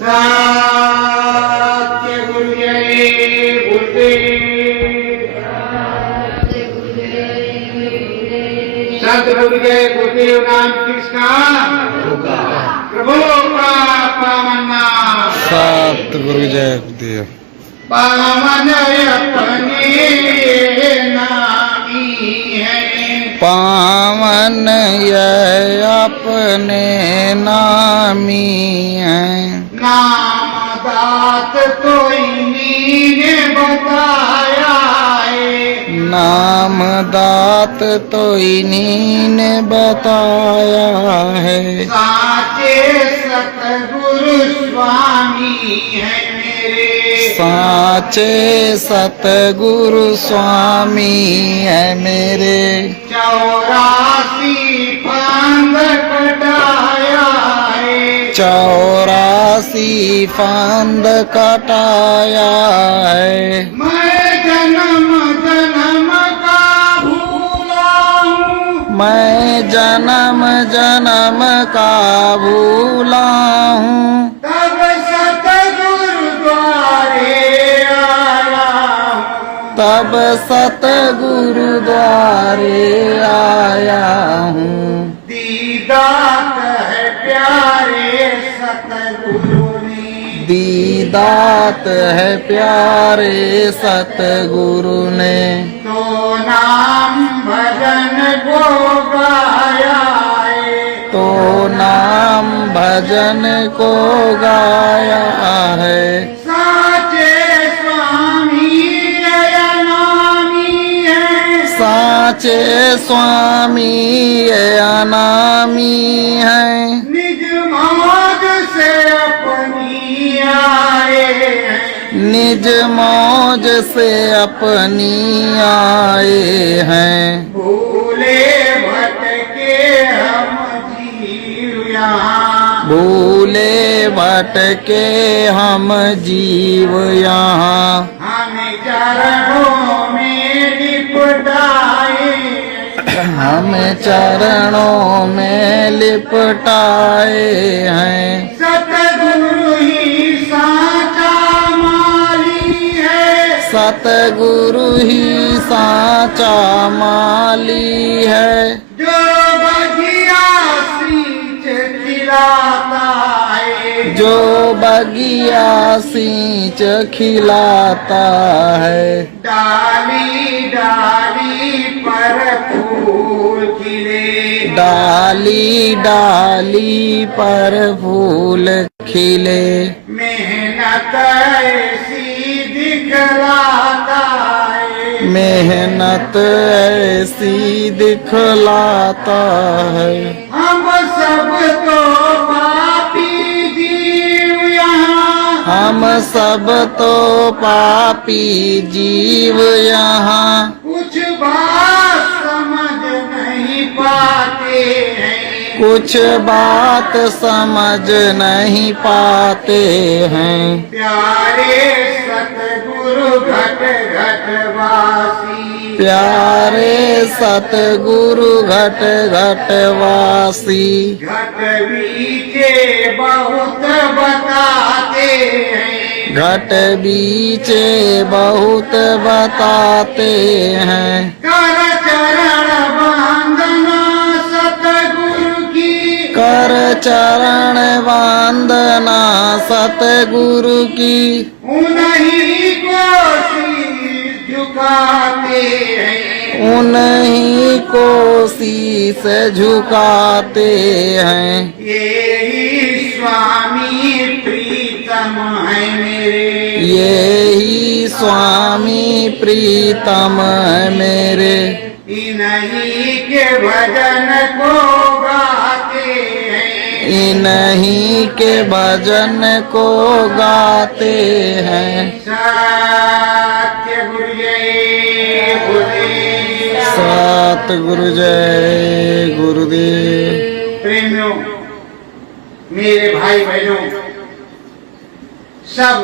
सत्य गुरुदेव सदगुरुदेव गुरुदेव नाम कृष्णा प्रभु का पावन नाम सतगुरु जय गुरुदेव पावन अपने नामी है पावन ये अपने नामी है नाम दात तो इन्हीं ने बताया है नाम दात तो इन्हीं ने बताया है साचे सतगुरु स्वामी है मेरे साचे सतगुरु स्वामी है मेरे 84 फांद कटाया है 84 फांद कटाया है मैं जन्म जन्म का भूला हूँ मैं जन्म जन्म का भूला हूँ तब सतगुरु द्वारे आया हूँ तब सतगुरु द्वारे आया हूँ दीदात है प्यारे सतगुरु ने दीदात है प्यारे सतगुरु ने तो नाम भजन को गाया है तो नाम भजन को गाया है साचे स्वामी अनामी है साचे स्वामी ये अनामी है निज मौज से अपनी आए हैं निज मौज से अपनी आए हैं भूले भटके हम जीव यहाँ भूले भटके हम जीव यहाँ हमें चरणों में लिपटाए हम चरणों में लिपटाए हैं सतगुरु ही साचा माली है सतगुरु ही साचा माली है जो बगिया सींच खिलाता है जो बगिया सींच खिलाता है डाली डाली पर फूल खिले डाली डाली पर फूल खिले मेहनत ऐसी दिखलाता है मेहनत ऐसी दिखलाता है हम सब तो पापी जीव यहाँ हम सब तो पापी जीव यहाँ कुछ बात समझ नहीं पाते हैं कुछ बात समझ नहीं पाते हैं प्यारे सतगुरु घट घट वासी प्यारे सतगुरु घट घट वासी घट बीचे बहुत बताते हैं घट बीचे बहुत बताते हैं कर चरण वंदना सतगुरु की कर चरण वंदना सतगुरु की उन्हीं को शीश झुकाते हैं उन्हीं को शीस झुकाते हैं यही स्वामी प्रीतम है मेरे यही स्वामी प्रीतम है मेरे इन्हीं के भजन को गाते हैं इन्हीं के भजन को गाते हैं सत्य गुरुदेव सतगुरु जय गुरुदेव प्रेमियों मेरे भाई बहनों सब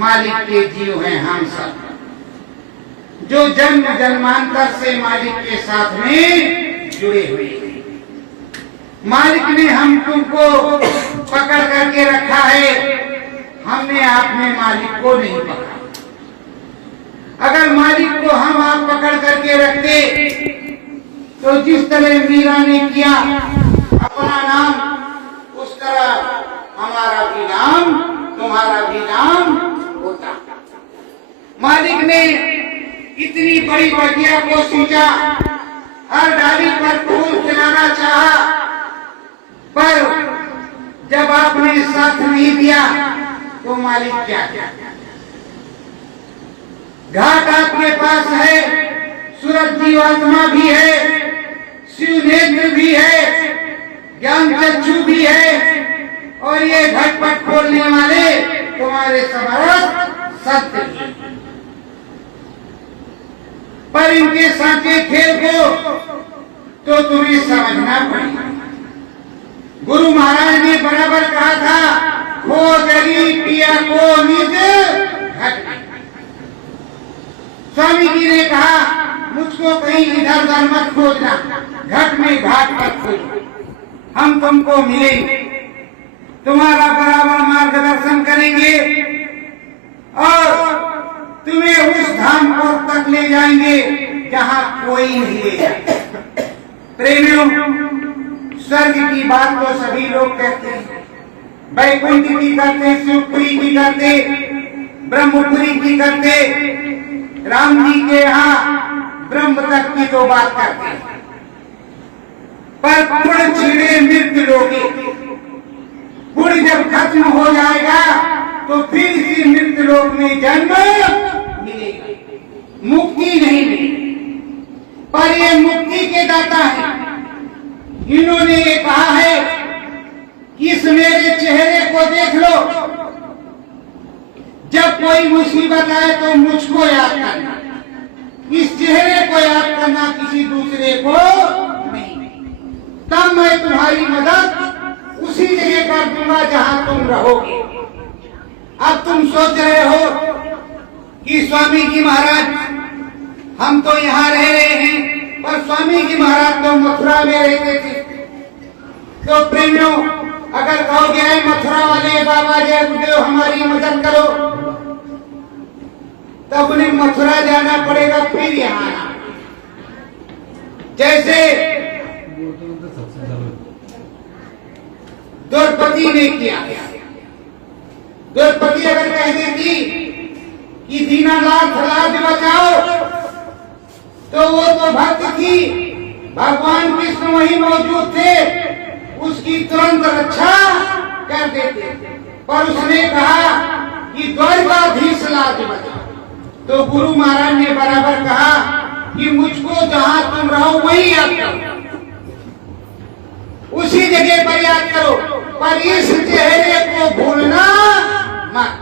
मालिक के जीव हैं हम सब जो जन्म जन्मांतर से मालिक के साथ में जुड़े हुए हैं। मालिक ने हम तुमको पकड़ करके रखा है, हमने अपने मालिक को नहीं पकड़ा। अगर मालिक को हम आप पकड़ करके रखते तो जिस तरह मीरा ने किया अपना नाम, उस तरह हमारा भी नाम, तुम्हारा भी नाम होता। मालिक ने इतनी बड़ी बगिया को सींचा, हर डाली पर फूल खिलाना चाहा, पर जब आपने साथ नहीं दिया तो मालिक क्या किया? घाट आपके पास है, सूरज जीवात्मा भी है, शिव नेत्र भी है, ज्ञान चक्षु भी है, और ये घटपट खोलने वाले तुम्हारे समर्थ सत्य भी। पर इनके साथे खेल को तो तुम्हें समझना पड़ेगा। गुरु महाराज ने बराबर कहा था, खो गरीब पिया को निज घट। स्वामी जी ने कहा, मुझको कहीं इधर उधर मत खोजना, घट में घाट पर खोजो, हम तुमको मिलेंगे, तुम्हारा बराबर मार्गदर्शन करेंगे और तुम्हें उस धाम को तक ले जाएंगे जहाँ कोई नहीं ले जाए। प्रेमियों, स्वर्ग की बात तो सभी लोग कहते हैं, वैकुंठ की करते, शिवपुरी की करते, ब्रह्मपुरी की करते, राम जी के यहाँ ब्रह्म तक की तो बात करते हैं, पर पुण्य छिड़े मृत्यु लोगे। पुण्य जब खत्म हो जाएगा तो फिर इसी मृत्यु लोक में जन्म मिलेगा, मुक्ति नहीं मिलेगी। पर ये मुक्ति के दाता है। इन्होंने ये कहा है कि इस मेरे चेहरे को देख लो, जब कोई मुसीबत आए तो मुझको याद करना, इस चेहरे को याद करना, किसी दूसरे को नहीं। तब मैं तुम्हारी मदद उसी जगह कर दूंगा जहां तुम रहोगे। अब तुम सोच रहे हो कि स्वामी जी महाराज हम तो यहाँ रह रहे हैं, पर स्वामी जी महाराज तो मथुरा में रहते थे। तो प्रेमियों, अगर कहोगे मथुरा वाले बाबा जय गुरुदेव हमारी मदद करो, तब उन्हें मथुरा जाना पड़ेगा, फिर यहाँ आना। जैसे द्रौपदी ने किया। द्रौपदी अगर कह देती कि दीनानाथ लाज बचाओ, तो वो तो भक्त थी, भगवान कृष्ण वहीं मौजूद थे, उसकी तुरंत रक्षा कर देते। पर उसने कहा कि द्वारकाधीश लाज बचाओ। तो गुरु महाराज ने बराबर कहा कि मुझको जहां तुम रहो वहीं याद करो, उसी जगह पर याद करो, पर इस चेहरे को भूलना मत।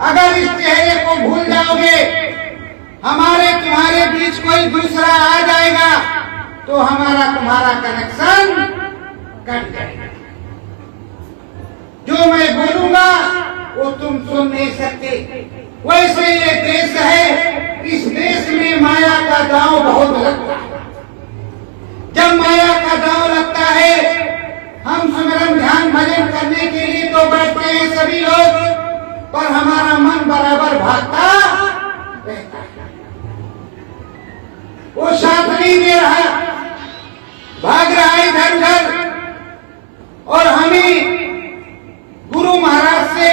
अगर इस चेहरे को भूल जाओगे, हमारे तुम्हारे बीच कोई दूसरा आ जाएगा तो हमारा तुम्हारा कनेक्शन कट जाएगा। जो मैं बोलूंगा वो तुम सुन नहीं सकते। वैसे ये देश है, इस देश में माया का दांव बहुत लगता है। जब माया का दांव लगता है, हम सुमिरन ध्यान भजन करने के लिए तो बैठते हैं सभी लोग, पर हमारा मन बराबर भागता रहता है। वो साथ नहीं दे रहा, भाग रहा है इधर उधर। और हमें गुरु महाराज से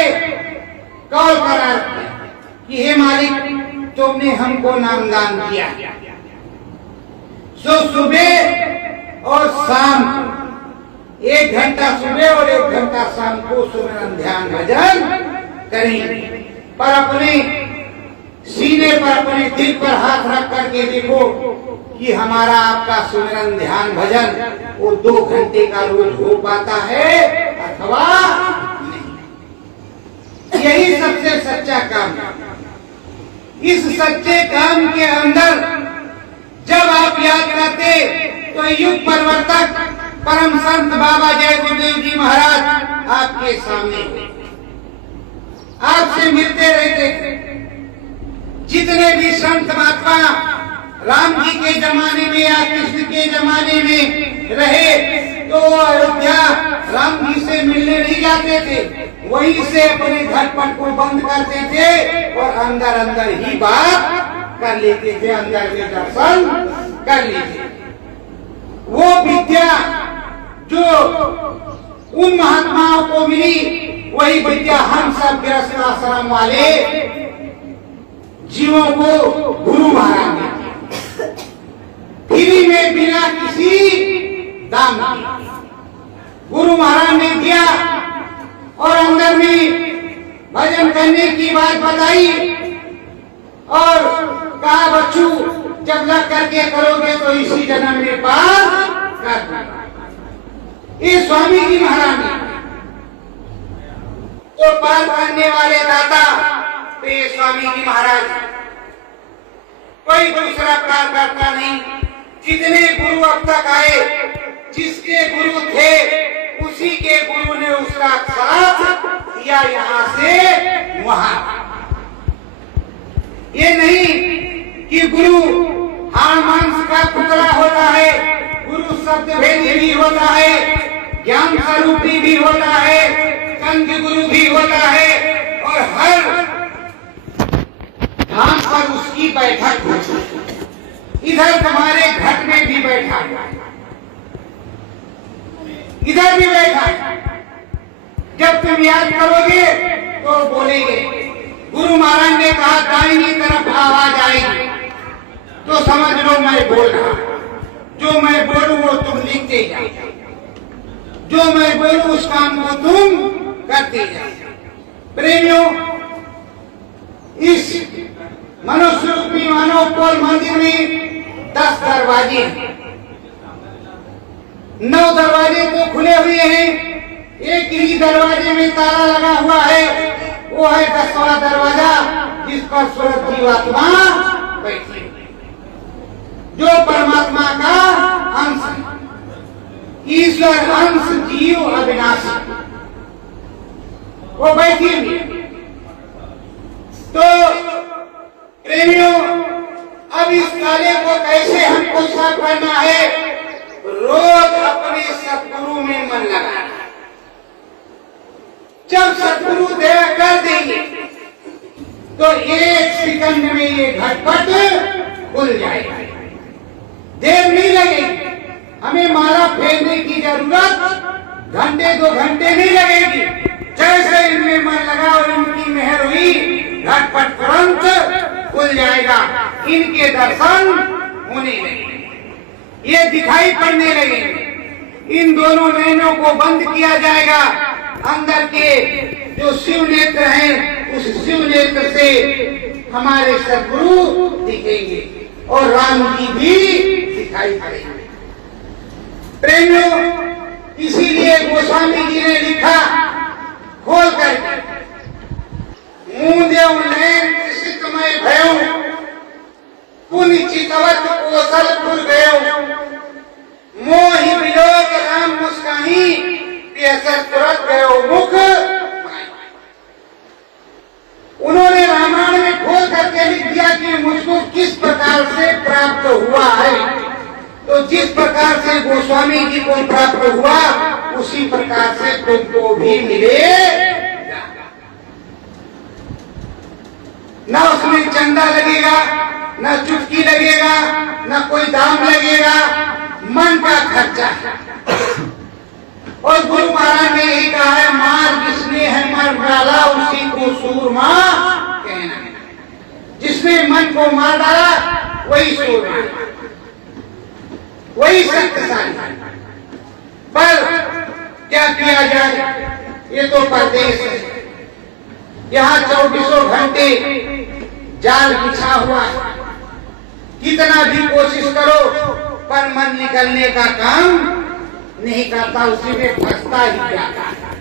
कॉल करा कि हे मालिक, तुमने हमको नामदान किया, सो सुबह और शाम 1 घंटा सुबह और 1 घंटा शाम को सुमिरन ध्यान भजन करें। पर अपने सीने पर, अपने दिल पर हाथ रख करके देखो कि हमारा आपका सुमिरन ध्यान भजन वो 2 घंटे का रोज हो पाता है अथवा नहीं। यही सबसे सच्चा काम है। इस सच्चे काम के अंदर जब आप याद करते तो युग परिवर्तक परम संत बाबा जय गुरुदेव जी महाराज आपके सामने आपसे मिलते रहते। जितने भी संत महात्मा राम जी के जमाने में या कृष्ण के जमाने में रहे तो अयोध्या राम जी से मिलने नहीं जाते थे, वहीं से अपने घटपट को बंद करते थे और अंदर अंदर ही बात कर लेते थे, अंदर में दर्शन कर लेते। वो विद्या जो उन महात्माओं को मिली, वही विद्या हम सब गृहस्थ आश्रम वाले जीवों को गुरु महाराज ने फ्री में बिना किसी दाम के गुरु महाराज ने दिया और अंदर में भजन करने की बात बताई और कहा बच्चू जब लग करके करोगे तो इसी जन्म में पार कर देगा। ये स्वामी जी महाराज ने तो पार करने वाले दाता तो ये स्वामी जी महाराज, कोई दूसरा पार करता नहीं। जितने गुरु अब तक आए, जिसके गुरु थे उसी के गुरु ने उसका साथ दिया यहाँ से वहां। ये नहीं कि गुरु हाड़ मांस का पुतला होता है, गुरु शब्द भेदी भी होता है, ज्ञान स्वरूपी भी होता है, संत गुरु भी होता है और हर धाम पर उसकी बैठक होती। इधर तुम्हारे घट में भी बैठा, इधर भी बैठा। जब तुम याद करोगे तो बोलेंगे गुरु महाराज ने कहा दाहिनी तरफ आवाज आएगी तो समझ लो मैं बोल रहा, जो मैं बोलूं वो तुम लिखते जाओ, जो मैं बोलूं उस काम को तुम करते जाओ। प्रेमियों, इस मनुष्य रूपी मानव पोल मंदिर में 10 दरवाजे हैं। 9 दरवाजे तो खुले हुए हैं, एक ही दरवाजे में ताला लगा हुआ है, वो है 10वां दरवाजा जिस पर सूरज जीवात्मा बैठी, जो परमात्मा का अंश है, ईश्वर अंश जीव अविनाशी, वो बैठी हुई। तो प्रेमियों, अब इस ताले को कैसे हमको साफ करना है? रोज अपने सतगुरु में मन लगाना। जब सतगुरु दया कर देंगे तो 1 सेकंड में ये घटपट खुल जाएगा, देर नहीं लगेगी। हमें माला फेरने की जरूरत घंटे 2 घंटे नहीं लगेगी। जैसे इनमें मन लगा और इनकी मेहर हुई, घटपट तुरंत खुल जाएगा, इनके दर्शन होने लगेंगे, ये दिखाई पड़ने लगेंगे। इन दोनों नैनों को बंद किया जाएगा, अंदर के जो शिव नेत्र हैं उस शिव नेत्र से हमारे सद्गुरु दिखेंगे और राम जी भी दिखाई पड़ेंगे। प्रेमियों, इसीलिए गोस्वामी जी ने लिखा खोल करके, मुंदेव नैन सिद्धमय भयो, पुण्य चितवत कोसलपुर गयो, मोहि विलोक राम मुस्काही, पियसर तुरंत गयो मुख। उन्होंने रामायण में खोल करके लिख दिया कि मुझको किस प्रकार से प्राप्त हुआ है, तो जिस प्रकार से गोस्वामी जी को प्राप्त हुआ उसी प्रकार से तुमको भी मिले। न उसमें चंदा लगेगा, न चुटकी लगेगा, न कोई दाम लगेगा, मन का खर्चा है। और गुरु महाराज ने यही कहा है, मार जिसने है मर डाला उसी को सूरमा कहना है। जिसने मन को मार डाला वही सूरमा, वही शक्तिशाली। पर क्या किया जाए, ये तो परदेश है, यहाँ 24 घंटे जाल बिछा हुआ है। कितना भी कोशिश करो पर मन निकलने का काम नहीं करता, उसी में फंसता ही जाता है।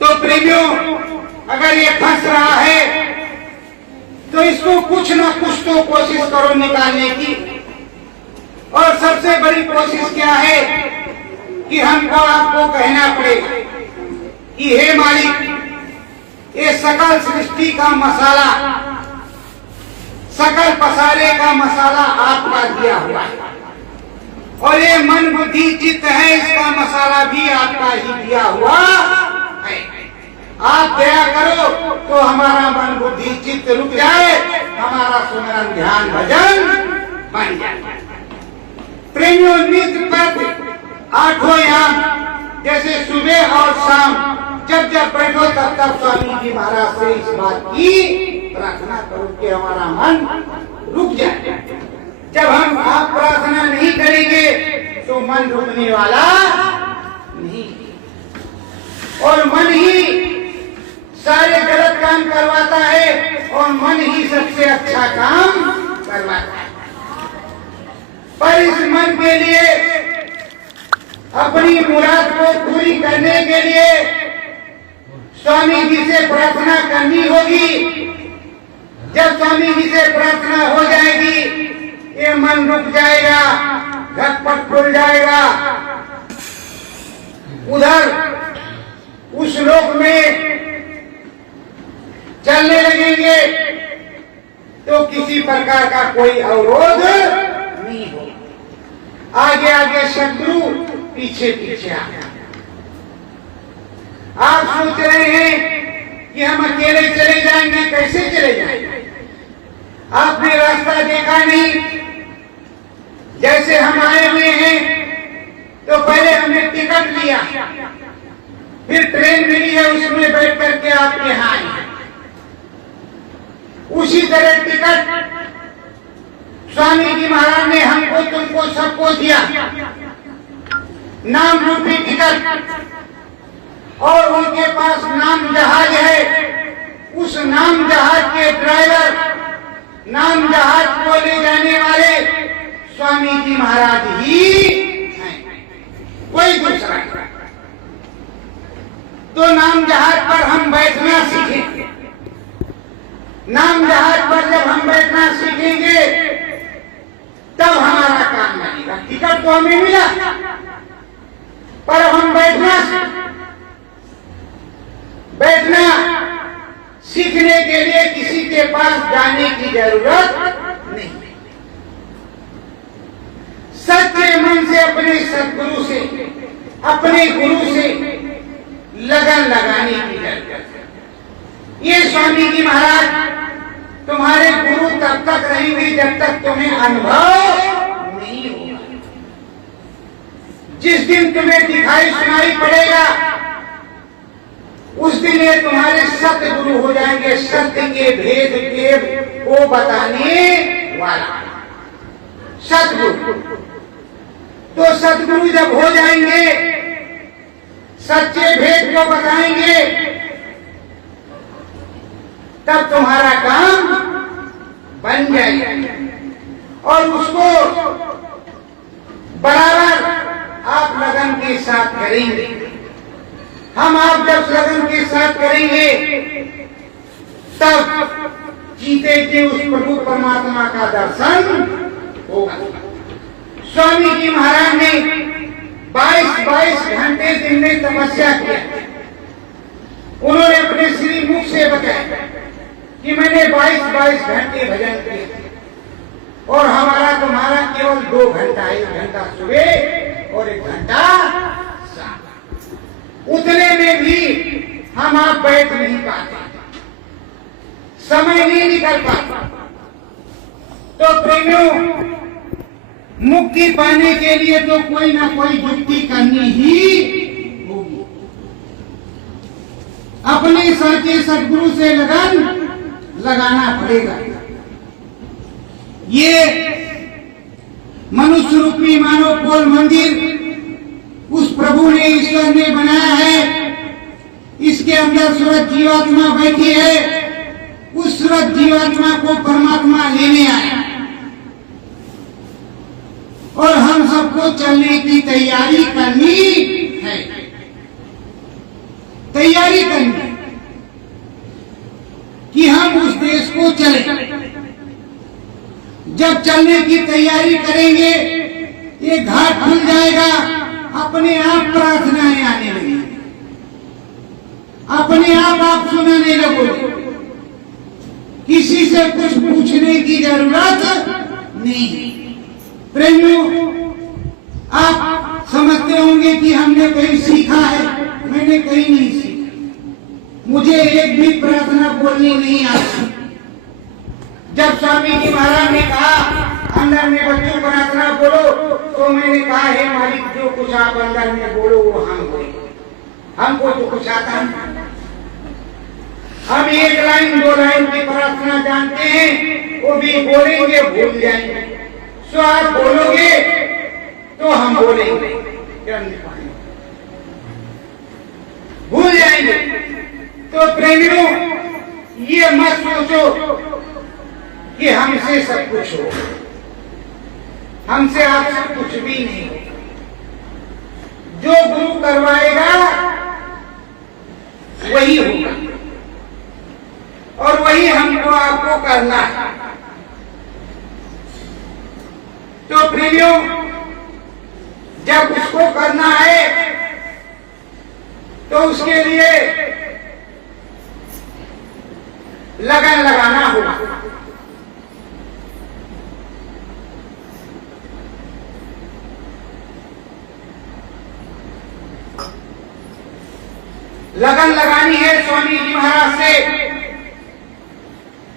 तो प्रेमियों, अगर ये फंस रहा है तो इसको कुछ ना कुछ तो कोशिश करो निकालने की। और सबसे बड़ी कोशिश क्या है कि हमको आपको कहना पड़ेगा कि हे मालिक, ये सकल सृष्टि का मसाला, सकल पसारे का मसाला आपका दिया हुआ है और ये मन बुद्धि चित्त है, इसका मसाला भी आपका ही दिया हुआ है। आप दया करो तो हमारा मन बुद्धि चित्त रुक जाए, हमारा सुमरन ध्यान भजन बन जाए। प्रेमियों, नित्य पथ आठों याम जैसे सुबह और शाम जब जब बैठो तब तब स्वामी जी महाराज से इस बात की प्रार्थना करो कि हमारा मन रुक जाए। जब हम आप प्रार्थना नहीं करेंगे तो मन रुकने वाला नहीं, और मन ही सारे गलत काम करवाता है और मन ही सबसे अच्छा काम करवाता है। पर इस मन के लिए अपनी मुराद को पूरी करने के लिए स्वामी जी से प्रार्थना करनी होगी। जब स्वामी जी से प्रार्थना हो जाएगी, ये मन रुक जाएगा, घटपट खुल जाएगा, उधर उस लोक में चलने लगेंगे तो किसी प्रकार का कोई अवरोध नहीं होगा। आगे आगे शत्रु, पीछे पीछे आ। आप सोच रहे हैं कि हम अकेले चले जाएंगे, कैसे चले जाएंगे? आपने रास्ता देखा नहीं? जैसे हम आए हुए हैं तो पहले हमने टिकट लिया, फिर ट्रेन मिली है, उसमें बैठ करके आप यहाँ आए। उसी तरह टिकट स्वामी जी महाराज ने हमको तुमको सबको दिया, नाम रूपी टिकट, और उनके पास नाम जहाज है। उस नाम जहाज के ड्राइवर, नाम जहाज को ले जाने वाले स्वामी जी महाराज ही हैं, कोई दूसरा नहीं। तो नाम जहाज पर हम बैठना सीखेंगे। नाम जहाज पर जब हम बैठना सीखेंगे तब हमारा काम बनेगा। टिकट तो हमें मिला, पर हम बैठना सीखने के लिए किसी के पास जाने की जरूरत नहीं। सच्चे मन से अपने सद्गुरु से, अपने गुरु से लगन लगाने की जरूरत है। ये स्वामी जी महाराज तुम्हारे गुरु तब तक रहेंगे जब तक तुम्हें अनुभव नहीं होगा। जिस दिन तुम्हें दिखाई सुनाई पड़ेगा उस दिन ये तुम्हारे सतगुरु हो जाएंगे, सत्य के भेद के को बताने वाला सतगुरु। तो सतगुरु जब हो जाएंगे, सच्चे भेद को बताएंगे, तब तुम्हारा काम बन जाएगा। और उसको बराबर आप लगन के साथ करेंगे। हम आप जब लगन के साथ करेंगे तब जीते जी उस प्रभु परमात्मा का दर्शन होगा। स्वामी जी महाराज ने 22 घंटे दिन में तपस्या किया। उन्होंने अपने श्री मुख से बताया कि मैंने 22 घंटे भजन किए और हमारा तुम्हारा केवल 2 घंटा, 1 घंटा सुबह और 1 घंटा शाम। उतने में भी हम आप बैठ नहीं पाते, समय नहीं निकल पाता। तो प्रेमियों, मुक्ति पाने के लिए तो कोई ना कोई युक्ति करनी ही होगी। अपने सच्चे सद्गुरु से लगन लगाना पड़ेगा। ये मनुष्य रूपी मानव कोल मंदिर उस प्रभु ने, ईश्वर ने बनाया है। इसके अंदर सूरज जीवात्मा बैठी है। उस सूरज जीवात्मा को परमात्मा लेने आया और हम सबको चलने की तैयारी करनी है। तैयारी करनी कि हम उस देश को चले। जब चलने की तैयारी करेंगे, ये घाट खुल जाएगा, अपने आप प्रार्थनाएं आने लगेंगी, अपने आप सुनाने लगोगे। किसी किसी से कुछ पूछने की जरूरत नहीं। प्रेमियों, आप समझते होंगे कि हमने कहीं सीखा है। मैंने कहीं नहीं सीखा। मुझे एक भी प्रार्थना बोलनी नहीं आती। जब स्वामी जी महाराज ने कहा अंदर में बच्चों प्रार्थना बोलो, तो मैंने कहा हे मालिक, जो कुछ आप अंदर में बोलो वो हम बोले, हमको तो कुछ आता नहीं। हम एक लाइन दो लाइन की प्रार्थना जानते हैं, वो भी बोलेंगे भूल जाएंगे। सो आप बोलोगे तो हम बोलेंगे, भूल जाएंगे। तो प्रेमियों, ये मत सोचो कि हमसे सब कुछ हो, हमसे आपसे कुछ भी नहीं। जो गुरु करवाएगा वही होगा, और वही हमको आपको करना है। तो प्रेमियों, जब उसको करना है तो उसके लिए लगन लगाना होगा। लगन लगानी है स्वामी जी महाराज से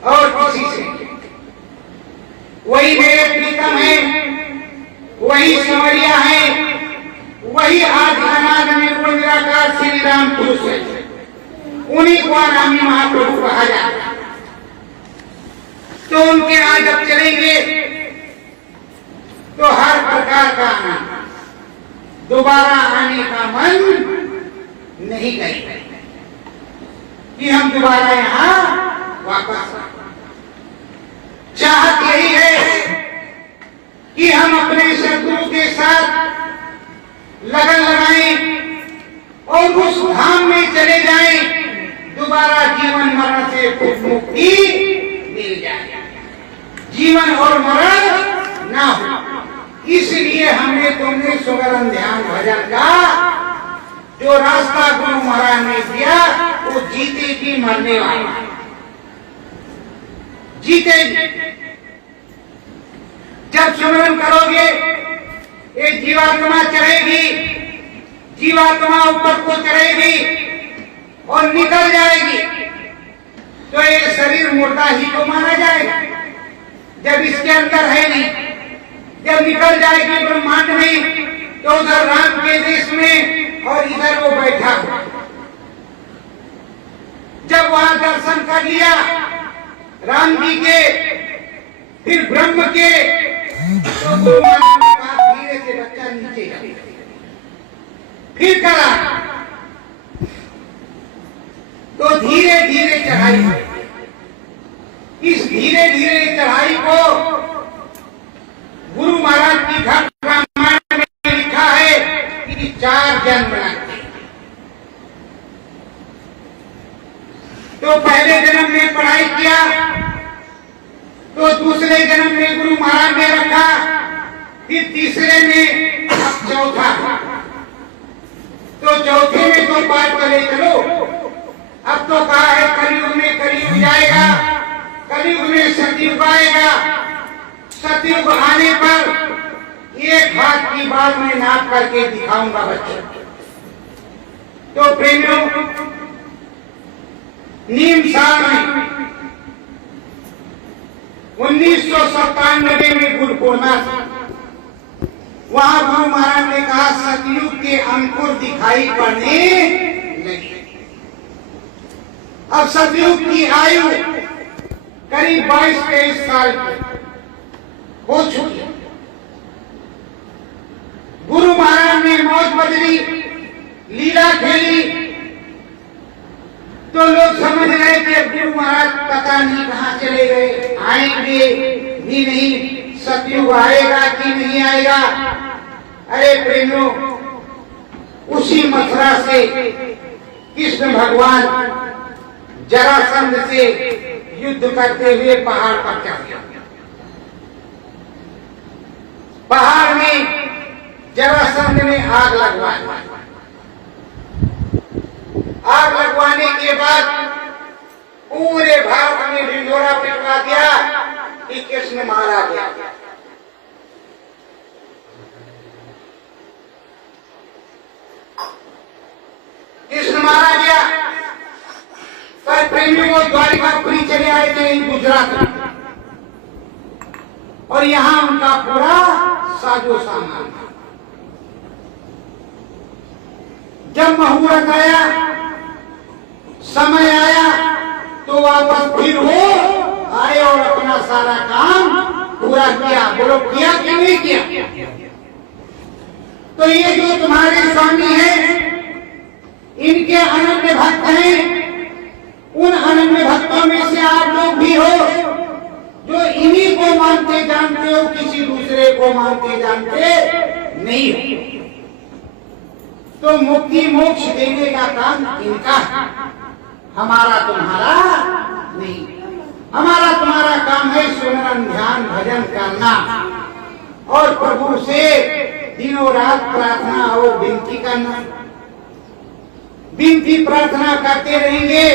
और किसी से। वही मेरे प्रीतम है, वही संवरिया है, वही आद्यनाथ निर्गुण निराकार श्री राम पुरुष है। उन्हीं को नामी महाप्रभु कहा जाता है। तो उनके यहाँ जब चलेंगे तो हर प्रकार का आना, दोबारा आने का मन नहीं करेगा कि हम दोबारा यहाँ वापस आए। चाहत यही है कि हम अपने सद्गुरु के साथ लगन लगाएं और उस धाम में चले जाएं, दोबारा जीवन मरण से खुद मुक्ति मिल जाए, जीवन और मरण ना हो। इसलिए हमने तुमने सुगरन ध्यान भजन का जो रास्ता गुरु महाराज ने दिया, वो जीते की मरने वाला जीते। जब सुमरन करोगे एक जीवात्मा चढ़ेगी, जीवात्मा ऊपर को चढ़ेगी और निकल जाएगी, तो ये शरीर मुर्दा ही तो माना जाएगा जब इसके अंदर है नहीं। जब निकल जाएगी ब्रह्मांड में, तो उधर राम के देश में और इधर वो बैठा हुआ। जब वहां दर्शन कर लिया राम जी के, फिर ब्रह्म के, तो धीरे से बच्चा नीचे जाए। फिर करा तो धीरे धीरे चढ़ाई। इस धीरे धीरे चढ़ाई को गुरु महाराज की घट रामायण में लिखा है कि 4 जन्म लगते। तो पहले जन्म में पढ़ाई किया, तो दूसरे जन्म में गुरु महाराज ने रखा, फिर तीसरे में, अब चौथा। तो चौथे में तो बात करे चलो। अब तो कहा है कलयुग में कलयुग जाएगा, कलयुग में सतयुग आएगा। सतयुग आने पर एक हाथ की बात मैं नाप करके दिखाऊंगा बच्चों। तो प्रेमियों, नीम साल में 1997 में गुरु पूर्णिमा, वहां गुरु महाराज ने कहा सतयुग के अंकुर दिखाई पड़ने लगे। अब सतयुग की आयु करीब 22-23 साल की हो चुकी। गुरु महाराज ने मौज बदली, लीला खेली, तो लोग समझ रहे कि गुरु महाराज पता नहीं कहां चले गए, आएंगे भी नहीं, सतयुग आएगा कि नहीं आएगा। अरे प्रेमियों, उसी मथुरा से कृष्ण भगवान जरासंध से युद्ध करते हुए पहाड़ पर चढ़ गए। पहाड़ में जरासंध ने आग लगवाई। आग लगवाने के बाद पूरे भारत में ढिंढोरा पिटवा दिया कि कृष्ण मारा गया। कृष्ण मारा गया। पर प्रेमियों को द्वारिकापुरी चले आए थे गुजरात में, और यहां उनका पूरा साजो सामान था। जब मुहूर्त आया, समय आया, तो वापस फिर वो आए और अपना सारा काम पूरा किया। बोलो किया कि नहीं किया? तो ये जो तुम्हारे स्वामी हैं, इनके अनन्य भक्त हैं। उन अनन्य भक्तों में से आप लोग भी हो जो इन्हीं को मानते जानते हो, किसी दूसरे को मानते जानते नहीं हो। तो मुक्ति मोक्ष देने का काम इनका है, हमारा तुम्हारा नहीं। हमारा तुम्हारा काम है सुमिरन ध्यान भजन करना और प्रभु से दिनों रात प्रार्थना और विनती करना। विनती प्रार्थना करते रहेंगे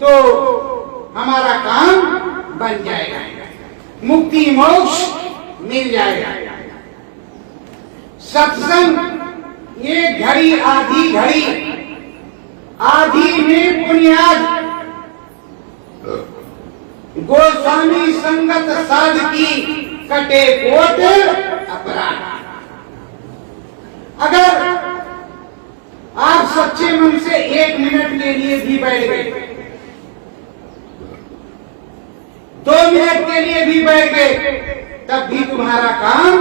तो हमारा काम बन जाएगा, मुक्ति मोक्ष मिल जाएगा। सत्संग ये घड़ी आधी घड़ी, आधी में बुनियाद। गोस्वामी संगत साध की कटे कोट अपराध। अगर आप सच्चे मन से 1 मिनट के लिए भी बैठ गए, 2 मिनट के लिए भी बैठ गए, तब भी तुम्हारा काम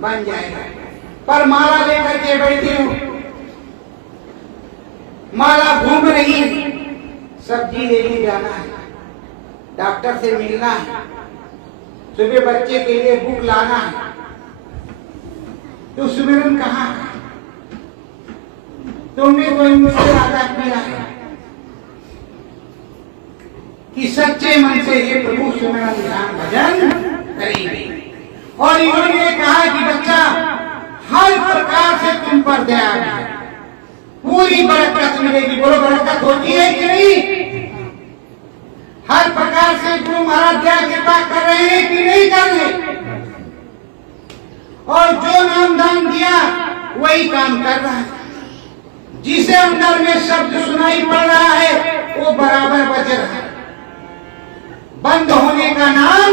बन जाएगा। पर माला लेकर के बैठे हो, माला घूम रही है, सब्जी लेने जाना है, डॉक्टर से मिलना है, सुबह बच्चे के लिए बुक लाना है, तो सुमिरन कहाँ है? तुमने कोई मुझसे ज्यादा किया है कि सच्चे मन से ये प्रभु सुमिरन ध्यान भजन करेंगे। और इन्होंने कहा कि बच्चा हर प्रकार से तुम पर दया है, पूरी बरकत मिलेगी। बोलो बरकत होती है कि नहीं? हर प्रकार से तुम आराध्या कृपा कर रहे हैं कि नहीं कर रहे? और जो नाम दान दिया वही काम कर रहा है। जिसे अंदर में शब्द सुनाई पड़ रहा है वो बराबर बज रहा है। बंद होने का नाम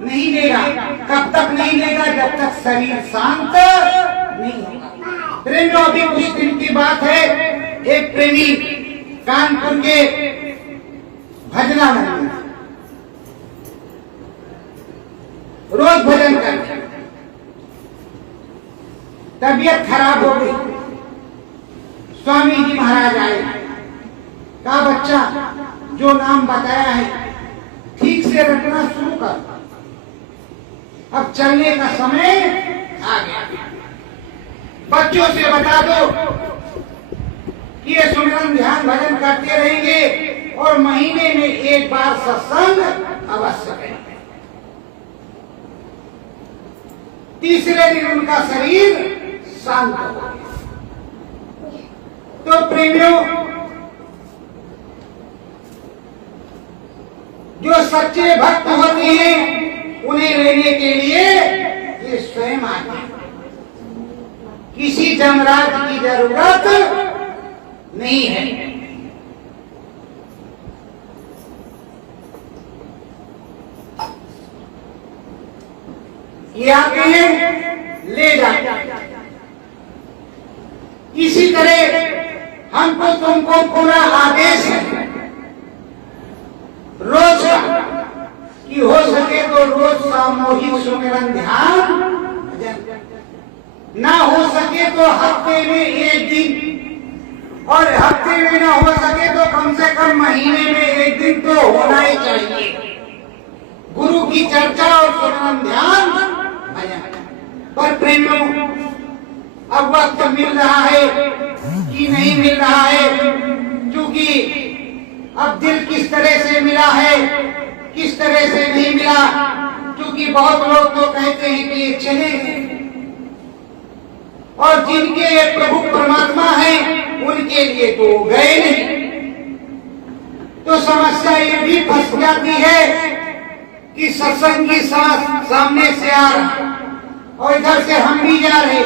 नहीं लेगा। कब तक नहीं लेगा? जब तक शरीर शांत नहीं होगा। प्रेमियों, अभी कुछ दिन की बात है, एक प्रेमी कानपुर के भजना में रोज भजन करते, तबीयत खराब हो गई। स्वामी जी महाराज आए, कहा बच्चा जो नाम बताया है ठीक से रटना शुरू कर, अब चलने का समय आ गया। बच्चों से बता दो कि ये सुमिरन ध्यान भजन करते रहेंगे और महीने में एक बार सत्संग अवश्य करें। तीसरे दिन उनका शरीर शांत हो गया। तो प्रेमियों, जो सच्चे भक्त होते हैं उन्हें लेने के लिए ये स्वयं आते हैं। किसी जमराज की जरूरत नहीं है। ये आते हैं, ले जाते हैं। इसी तरह हमको तुमको पूरा आदेश है रोज का कि हो सके तो रोज सामूहिक सुमिरन ध्यान भजन, ना हो सके तो हफ्ते में 1 दिन, और हफ्ते में ना हो सके तो कम से कम महीने में 1 दिन तो होना ही चाहिए। गुरु की चर्चा और सुमिरन ध्यान भजन। पर प्रेमियों, अब वक्त मिल रहा है कि नहीं मिल रहा है, क्योंकि अब दिल किस तरह से मिला है, किस तरह से नहीं मिला, क्योंकि बहुत लोग तो कहते हैं कि ये चले गए, और जिनके ये प्रभु परमात्मा हैं उनके लिए तो गए नहीं। तो समस्या ये भी फंस जाती है कि सत्संग की सांस सामने से आ रहा और इधर से हम भी जा रहे,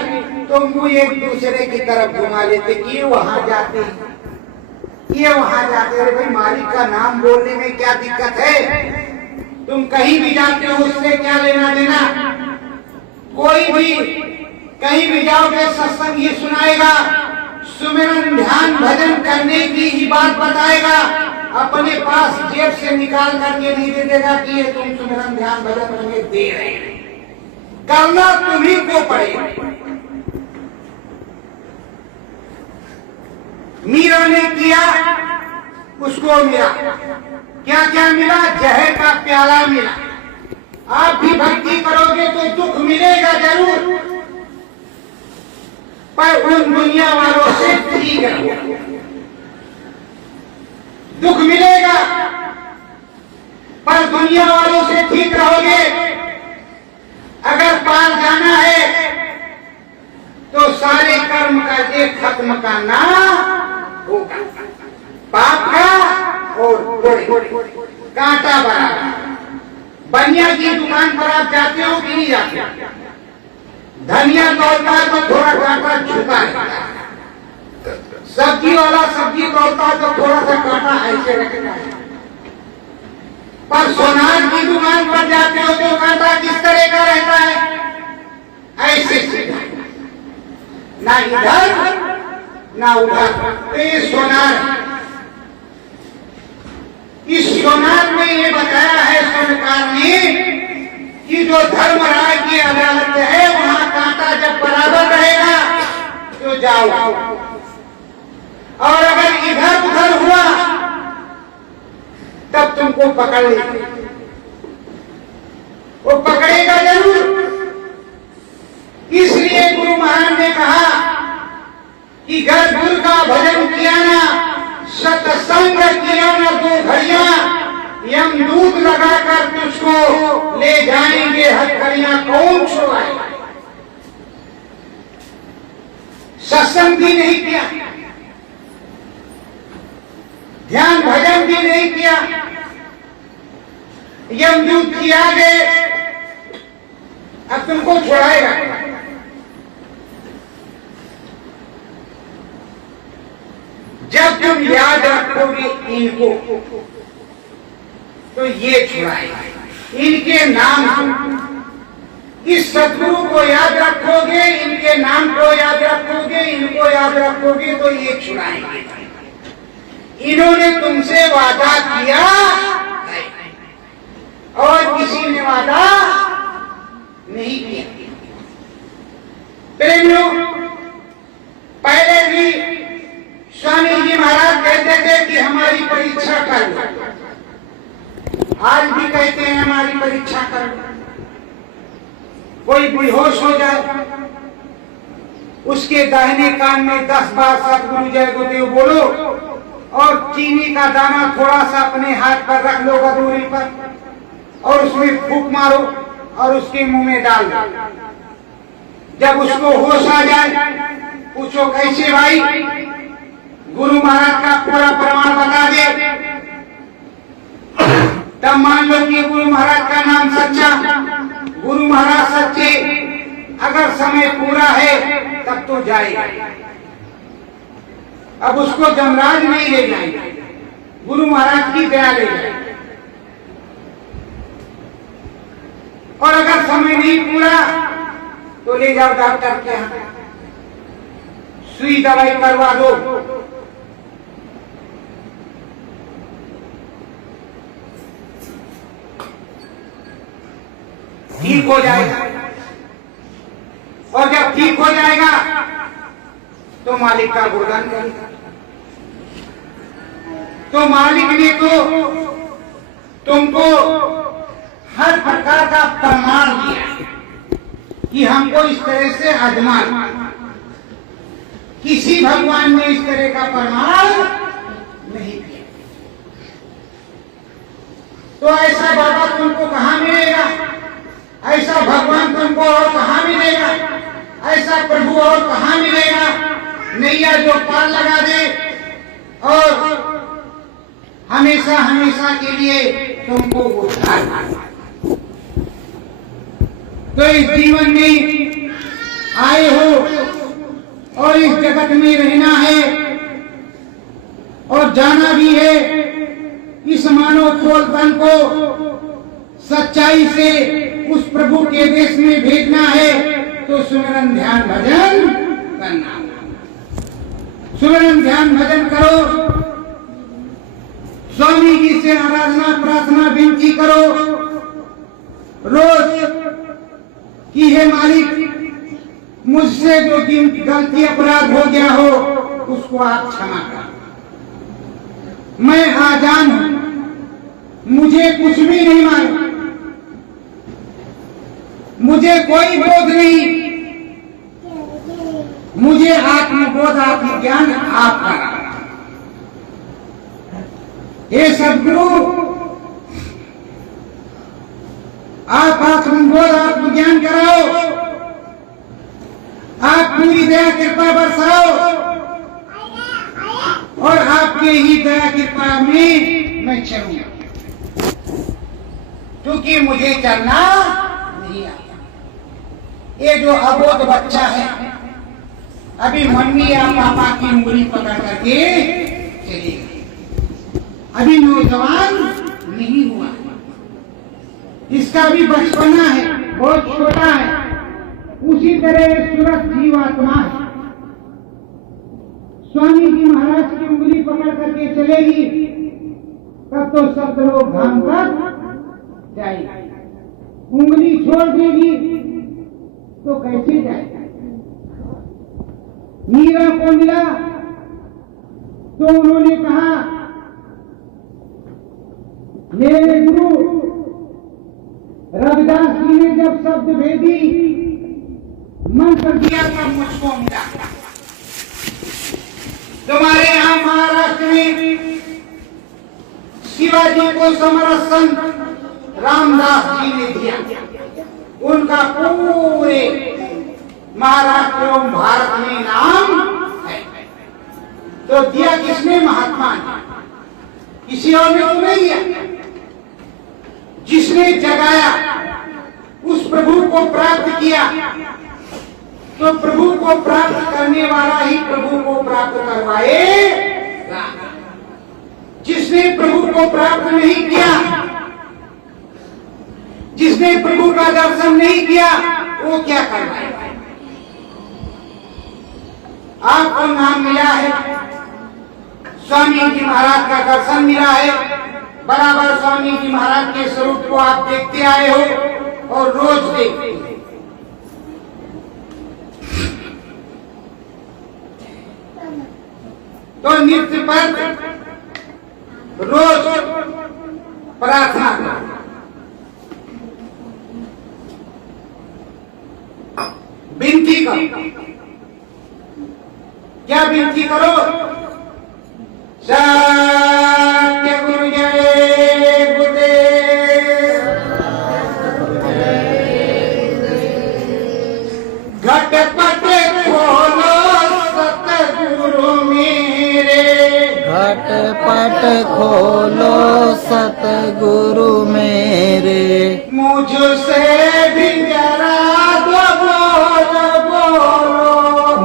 तो मुंह एक दूसरे की तरफ घुमा लेते कि ये वहां जाते, ये वहां जाते। अरे भाई, मालिक का नाम बोलने में क्या दिक्कत है? तुम कहीं भी जाते हो, उससे क्या लेना देना? कोई भी कहीं भी जाओगे, सत्संग ही सुनाएगा, सुमिरन ध्यान भजन करने की ही बात बताएगा। अपने पास जेब से निकाल करके नहीं दे देगा कि ये तुम सुमिरन ध्यान भजन तुम्हें दे रहे हैं, करना तुम्हीं को पड़ेगा। मीरा ने किया, उसको मिला। क्या क्या मिला? जहर का प्याला मिला। आप भी भक्ति करोगे तो दुख मिलेगा जरूर, पर उन दुनिया वालों से ठीक रहो। दुख मिलेगा, पर दुनिया वालों से ठीक रहोगे। अगर पार जाना है तो सारे कर्म का एक खत्म करना होगा, पाप का और कांटा बराबर। बनिया की दुकान पर आप जाते हो कि नहीं जाते? धनिया तोड़ता है तो थोड़ा कांटा छुपा है, सब्जी वाला सब्जी तोड़ता है तो थोड़ा सा कांटा ऐसे रखता है। पर सोनार की दुकान पर जाते हो तो कांटा किस तरह का रहता है? ऐसे, ना इधर ना उधर। तो ये सोनार, इस सोनार में ये बताया है सरकार ने कि जो धर्मराज की अदालत है वहां कांटा जब बराबर रहेगा तो जाओ, और अगर इधर उधर हुआ तब तुमको पकड़ ले। वो पकड़ेगा जरूर। इसलिए गुरु महाराज ने कहा कि घर गुरु का भजन किया ना, सत्संग किया ना, 2 घड़ियां यमदूत लगाकर तुझको ले जाएंगे, हथकड़ियां कौन छुड़ाएगा? सत्संग भी नहीं किया, ध्यान भजन भी नहीं किया, यमदूत की आगे अब तुमको छुड़ाएगा। जब तुम याद रखोगे इनको तो ये छुड़ाएगा, इनके नाम, इस सदगुरु को याद रखोगे, इनके नाम को याद रखोगे, इनको याद रखोगे तो ये छुड़ाएंगे। इन्होंने तुमसे वादा किया और किसी ने वादा नहीं किया। प्रेमियों, पहले भी स्वामी जी महाराज कहते थे कि हमारी परीक्षा कर लो, आज भी कहते हैं हमारी परीक्षा कर लो। कोई बेहोश हो जाए, उसके दाहिने कान में 10 बार सतगुरु जय गुरुदेव बोलो और चीनी का दाना थोड़ा सा अपने हाथ पर रख लो गदूरी पर और उसमें फूंक मारो और उसके मुंह में डाल दो। जब उसको होश आ जाए, पूछो कैसे भाई? गुरु महाराज का पूरा प्रमाण बता दे, तब मान लो कि गुरु महाराज का नाम सच्चा, गुरु महाराज सच्चे। अगर समय पूरा है तब तो जाएगा। अब उसको जमराज नहीं ले जाएंगे, गुरु महाराज की दया ले जाएंगे। और अगर समय नहीं पूरा तो ले जाओ डॉक्टर के यहाँ, सुई दवाई करवा दो। ठीक हो जाएगा, और जब ठीक हो जाएगा तो मालिक का गुणगान करेगा। तो मालिक ने तो तुमको हर प्रकार का प्रमाण दिया कि हमको इस तरह से आजमाना। किसी भगवान ने इस तरह का प्रमाण नहीं दिया। तो ऐसा बाबा तुमको कहां मिलेगा? ऐसा भगवान तुमको और कहां मिलेगा? ऐसा प्रभु और कहां मिलेगा? नैया जो पार लगा दे और हमें हमेशा हमेशा के लिए तुमको उद्धार करना। तो इस जीवन में आए हो और इस जगत में रहना है और जाना भी है। इस मानव खोलपन को सच्चाई से उस प्रभु के देश में भेजना है तो सुमिरन ध्यान भजन करना। सुमिरन ध्यान भजन करो, स्वामी जी से आराधना प्रार्थना विनती करो रोज कि हे मालिक मुझसे जो गलती अपराध हो गया हो उसको आप क्षमा कर। मैं आजान हूं, मुझे कुछ भी नहीं मालूम, मुझे कोई बोध नहीं, मुझे आत्मबोध आत्मज्ञान आप करा। हे सदगुरु आप आत्मबोध आत्मज्ञान कराओ, आप पूरी दया कृपा बरसाओ और आपके ही दया कृपा में मैं चलूंगा, क्योंकि मुझे चलना नहीं आता। ये जो अबोध बच्चा है अभी मम्मी या पापा की उंगली पकड़ करके चलेगा, अभी नौजवान नहीं हुआ, इसका भी बचपना है, बहुत छोटा है। उसी तरह सूरत जीवात्मा है, स्वामी जी महाराज की उंगली पकड़ करके चलेगी तब तो सब लोग धाम तक जाएगी, उंगली छोड़ देगी तो कैसे जाएगा। मीरा को मिला तो उन्होंने कहा मेरे गुरु रविदास जी ने जब शब्द भेदी मंत्र दिया तब मुझको मिला। तुम्हारे यहां महाराष्ट्र में शिवाजी को समरसन रामदास जी ने दिया, उनका पूरे महाराष्ट्र एवं भारत में नाम है। तो दिया किसने? महात्मा ने, किसी और ने तो नहीं दिया। जिसने जगाया उस प्रभु को प्राप्त किया तो प्रभु को प्राप्त करने वाला ही प्रभु को प्राप्त करवाएगा। जिसने प्रभु को प्राप्त नहीं किया, जिसने प्रभु का दर्शन नहीं किया, वो क्या करवाएगा। आपको नाम मिला है, स्वामी जी महाराज का दर्शन मिला है, बराबर स्वामी जी महाराज के स्वरूप को आप देखते आए हो और रोज देखते हैं। तो नित्य पर रोज प्रार्थना करो, विनती करो। क्या विनती करो? सत्य गुरु जय गुरुदेव, घटपट खोलो सतगुरु मेरे, घटपट खोलो सतगुरु मेरे, मुझसे भी जरा दो बोलो,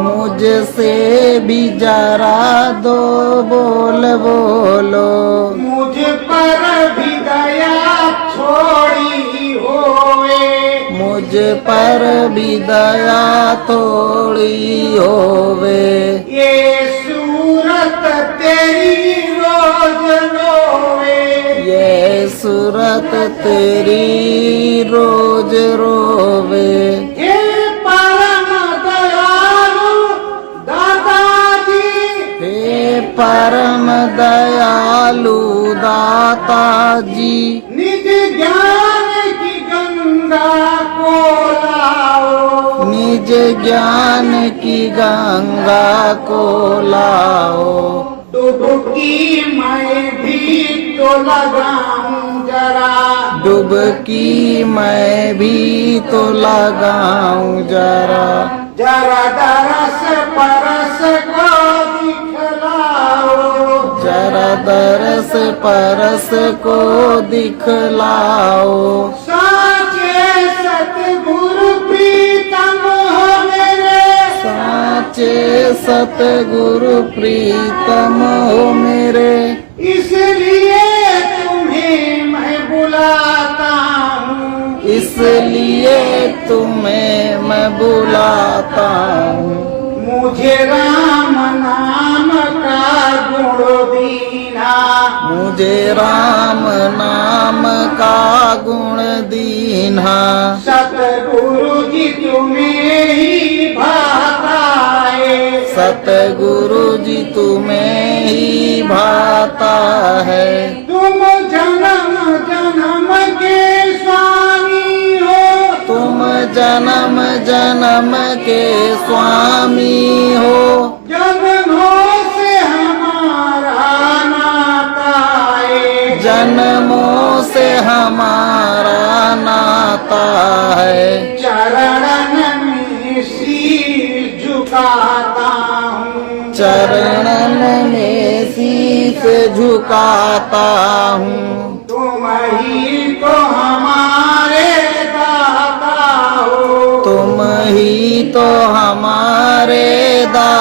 मुझसे भी जरा दो बोल बोलो, मुझ पर भी दया छोड़ी होवे, मुझ पर भी दया थोड़ी होवे, ये सूरत तेरी रोज रोवे, ये सूरत तेरी रोज रोवे, हे परम दयालु दादाजी, हे परम दयालु दाता जी, निज ज्ञान की गंगा को लाओ, निज ज्ञान की गंगा को लाओ, डुबकी मैं भी तो लगाऊं जरा, डुबकी मैं भी तो लगाऊं जरा, जरा दरस परस को दिखलाओ, जरा दरस अरस परस को दिखलाओ। साचे सतगुरु प्रीतम हो मेरे, साचे सतगुरु प्रीतम हो मेरे, इसलिए तुम्हें मैं बुलाता हूँ, इसलिए तुम्हें मैं बुलाता हूँ। मुझे राम नाम का गुण दीना, मुझे राम नाम का गुण दीना। सतगुरु जी तुम्हें ही भाता है, सतगुरु जी तुम्हें ही भाता है। तुम जन्म जन्म के स्वामी हो, तुम जन्म जन्म के स्वामी हो। जन्मों से हमारा नाता है, जन्मों से हमारा नाता है। चरणन में शीश झुकाता हूँ, चरणन में शीश झुकाता हूँ। तुम ही तो हमारे दाता हो, तुम ही तो हमारे दाता